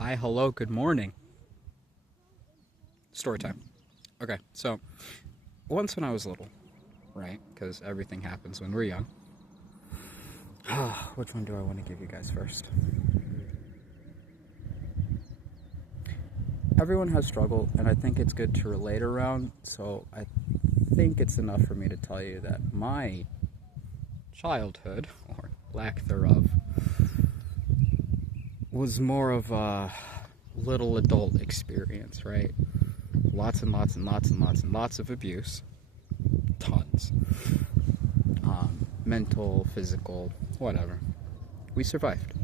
Hi, hello, good morning. Story time. Okay, so once when I was little, right? Because everything happens when we're young. Which one do I want to give you guys first? Everyone has struggled, and I think it's good to relate around, so I think it's enough for me to tell you that my childhood, or lack thereof, was more of a little adult experience, right? Lots and lots and lots and lots and lots of abuse. Tons. Mental, physical, whatever. We survived.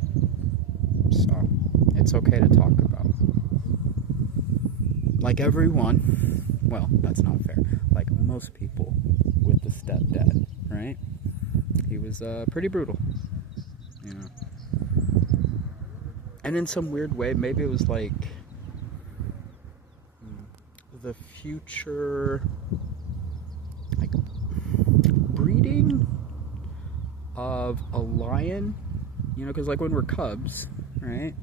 So, it's okay to talk about. Like everyone, well, that's not fair. Like most people with the stepdad, right? He was pretty brutal, you know. And in some weird way, maybe it was like the future, like, breeding of a lion, you know, because like when we're cubs, right,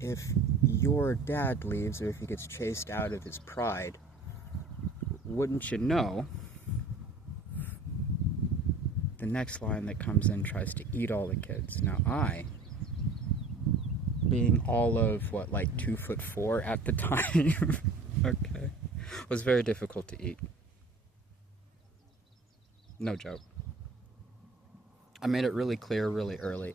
if your dad leaves or if he gets chased out of his pride, wouldn't you know, the next lion that comes in tries to eat all the kids. Now I, being all of what, like 2'4" at the time, okay, was very difficult to eat. No joke. I made it really clear really early.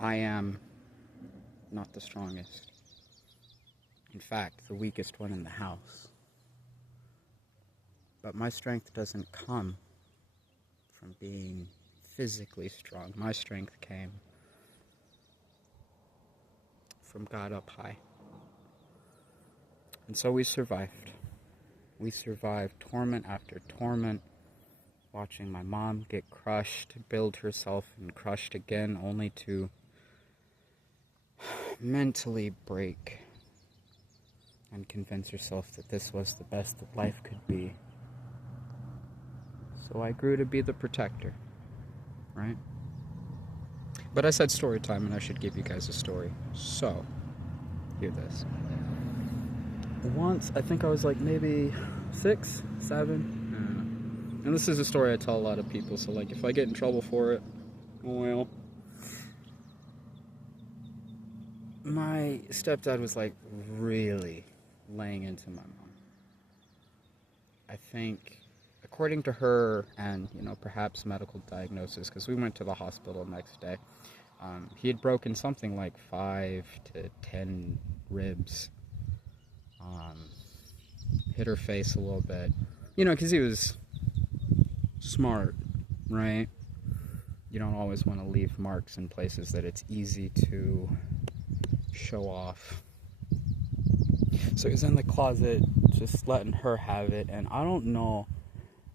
I am not the strongest. In fact, the weakest one in the house. But my strength doesn't come from being physically strong. My strength came from God up high. And so we survived. We survived torment after torment, watching my mom get crushed, build herself, and crushed again, only to mentally break and convince herself that this was the best that life could be. So I grew to be the protector, right? But I said story time, and I should give you guys a story. So, hear this. Once, I think I was like maybe 6, 7, and this is a story I tell a lot of people, so like if I get in trouble for it, well, my stepdad was like really laying into my mom. I think, according to her and, you know, perhaps medical diagnosis, because we went to the hospital the next day, he had broken something like 5 to 10 ribs, hit her face a little bit, you know, because he was smart, right? You don't always want to leave marks in places that it's easy to show off. So he was in the closet, just letting her have it, and I don't know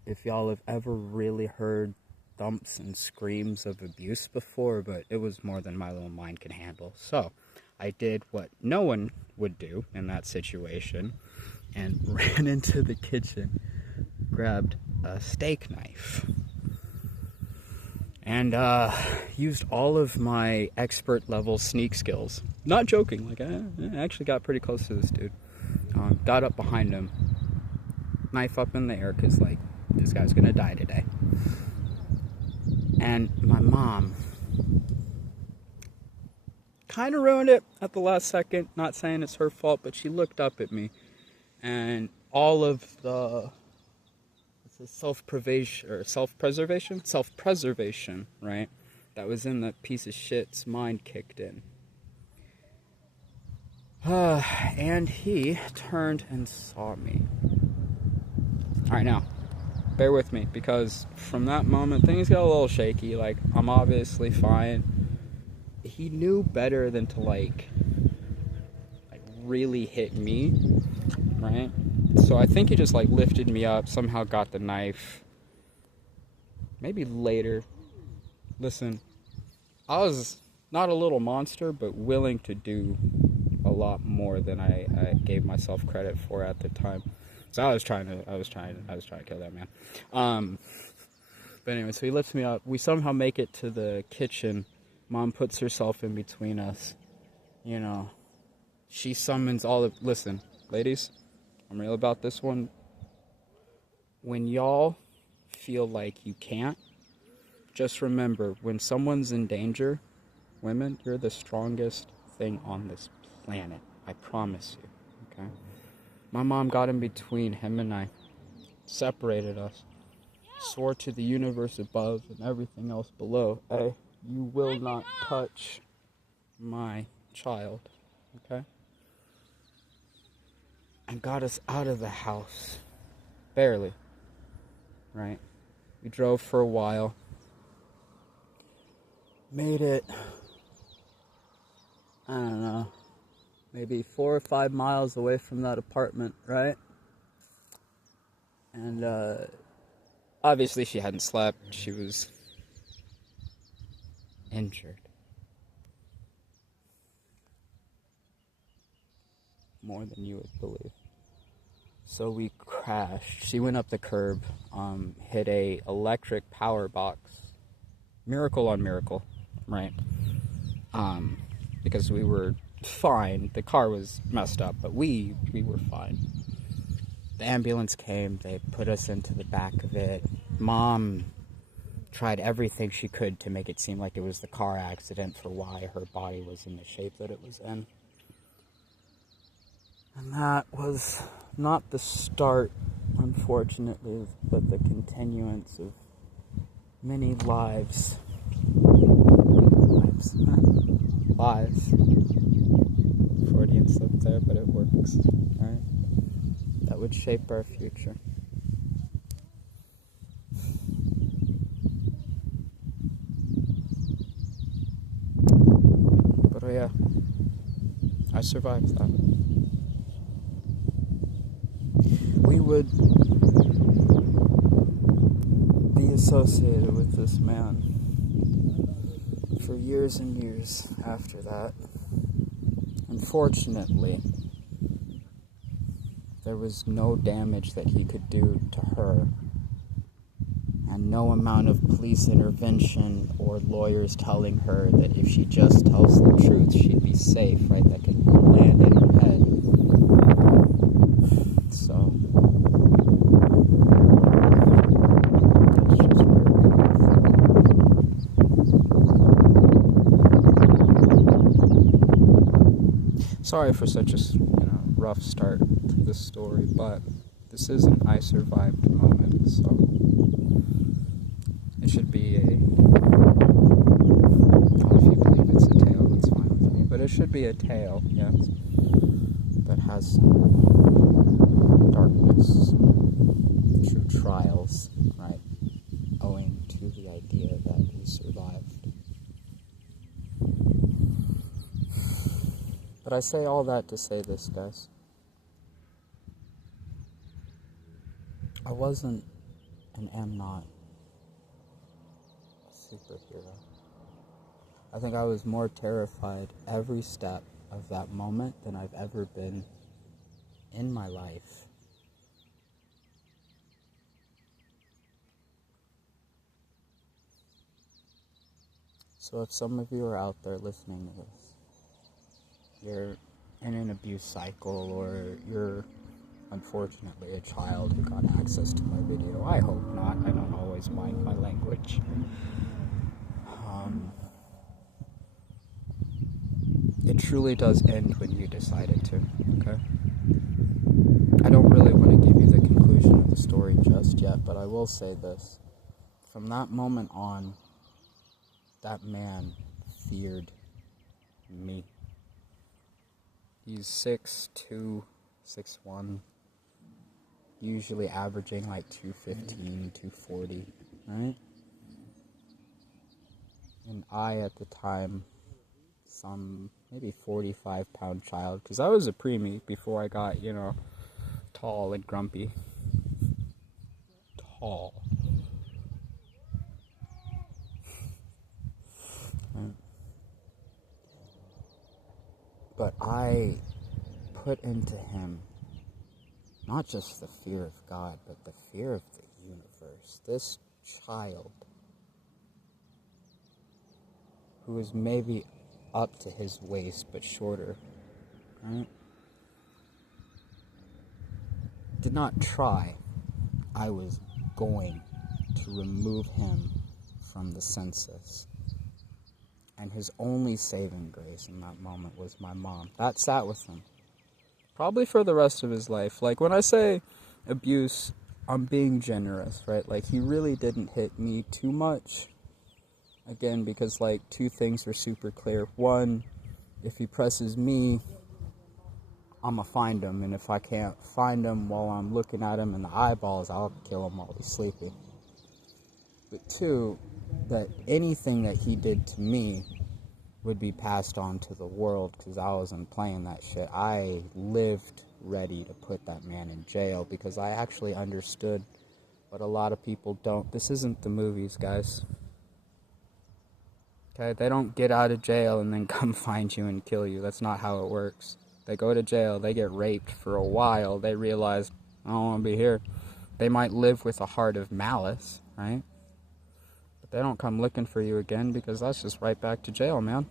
if y'all have ever really heard thumps and screams of abuse before, but it was more than my little mind could handle. So I did what no one would do in that situation and ran into the kitchen, grabbed a steak knife, and used all of my expert level sneak skills. Not joking, like I actually got pretty close to this dude. Got up behind him, knife up in the air, because like, this guy's gonna die today. And my mom kind of ruined it at the last second. Not saying it's her fault, but she looked up at me, and all of the self-preservation, right, that was in that piece of shit's mind kicked in. And he turned and saw me. Alright, now, bear with me, because from that moment, things got a little shaky. Like, I'm obviously fine. He knew better than to, like really hit me, right? So I think he just, like, lifted me up, somehow got the knife. Maybe later. Listen, I was not a little monster, but willing to do a lot more than I gave myself credit for at the time. So I was trying to kill that man. But anyway, so he lifts me up. We somehow make it to the kitchen, Mom puts herself in between us. You know, she summons all of... Listen, ladies, I'm real about this one. When y'all feel like you can't, just remember, when someone's in danger, women, you're the strongest thing on this planet. I promise you, okay? My mom got in between him and I, separated us, swore to the universe above and everything else below, hey, you will not touch my child, okay? And got us out of the house. Barely. Right? We drove for a while. Made it, I don't know, maybe 4 or 5 miles away from that apartment, right? And obviously she hadn't slept. She was injured. More than you would believe. So we crashed. She went up the curb, hit a electric power box. Miracle on miracle, right? Because we were fine. The car was messed up, but we were fine. The ambulance came. They put us into the back of it. Mom tried everything she could to make it seem like it was the car accident for why her body was in the shape that it was in. And that was not the start, unfortunately, but the continuance of many lives. Lives. Freudian slip there, but it works. Right? That would shape our future. But oh yeah, I survived that. We would be associated with this man for years and years after that. Unfortunately, there was no damage that he could do to her, and no amount of police intervention or lawyers telling her that if she just tells the truth, she'd be safe, right? That could land in her head. So, that's just where we sorry for such a rough start to this story, but this is an I survived moment, so it should be a, if you believe it's a tale, that's fine with me, but it should be a tale, yes, that has some darkness, true trials, right, owing to the idea that he survived. But I say all that to say this, guys. I wasn't and am not a superhero. I think I was more terrified every step of that moment than I've ever been in my life. So if some of you are out there listening to this, you're in an abuse cycle, or you're unfortunately a child who got access to my video. I hope not. I don't always mind my language. It truly does end when you decide it to, okay? I don't really want to give you the conclusion of the story just yet, but I will say this. From that moment on, that man feared me. He's 6'2", 6'1", usually averaging like 215, 240, right? And I, at the time, some maybe 45-pound child, because I was a preemie before I got, tall and grumpy. Tall. But I put into him not just the fear of God, but the fear of the universe. This child who was maybe up to his waist but shorter, right? Did not try. I was going to remove him from the census. And his only saving grace in that moment was my mom. That sat with him. Probably for the rest of his life. Like, when I say abuse, I'm being generous, right? Like, he really didn't hit me too much. Again, because, like, two things are super clear. One, if he presses me, I'm gonna find him. And if I can't find him while I'm looking at him in the eyeballs, I'll kill him while he's sleeping. But two, that anything that he did to me would be passed on to the world, because I wasn't playing that shit. I lived ready to put that man in jail because I actually understood what a lot of people don't. This isn't the movies, guys. Okay, they don't get out of jail and then come find you and kill you. That's not how it works. They go to jail, they get raped for a while, they realize, I don't want to be here. They might live with a heart of malice, right? But they don't come looking for you again, because that's just right back to jail, man.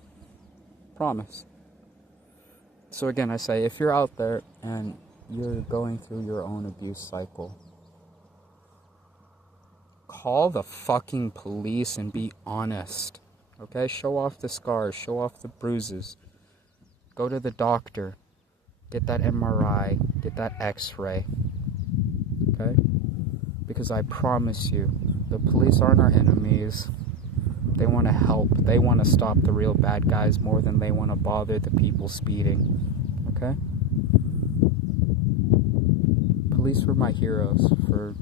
Promise. So again, I say, if you're out there and you're going through your own abuse cycle, call the fucking police and be honest. Okay? Show off the scars, show off the bruises. Go to the doctor. Get that MRI, get that X-ray. Okay? Because I promise you, the police aren't our enemies. They want to help. They want to stop the real bad guys more than they want to bother the people speeding. Okay? Police were my heroes for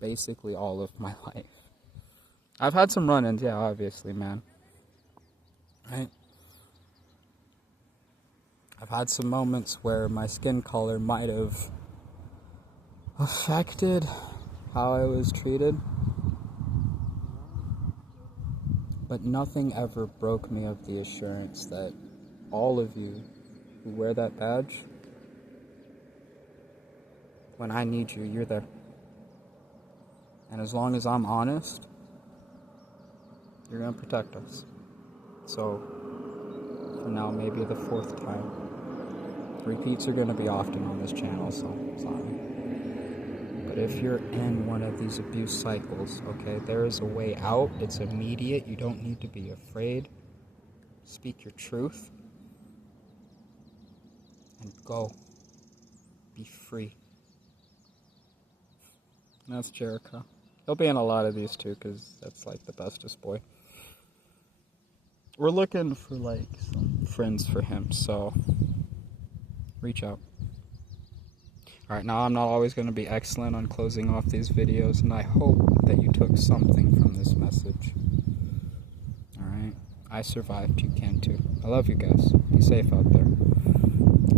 basically all of my life. I've had some run-ins, yeah, obviously, man. Right? I've had some moments where my skin color might have affected how I was treated. But nothing ever broke me of the assurance that all of you who wear that badge, when I need you, you're there. And as long as I'm honest, you're going to protect us. So, for now, maybe the fourth time. Repeats are going to be often on this channel, so sorry. But if you're in one of these abuse cycles, okay, there is a way out. It's immediate. You don't need to be afraid. Speak your truth. And go. Be free. And that's Jericho. He'll be in a lot of these too, because that's like the bestest boy. We're looking for like some friends for him, so reach out. Alright, now I'm not always going to be excellent on closing off these videos, and I hope that you took something from this message. Alright? I survived, you can too. I love you guys. Be safe out there.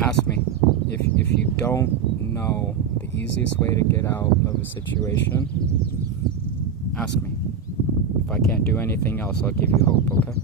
Ask me. If you don't know the easiest way to get out of a situation, ask me. If I can't do anything else, I'll give you hope, okay?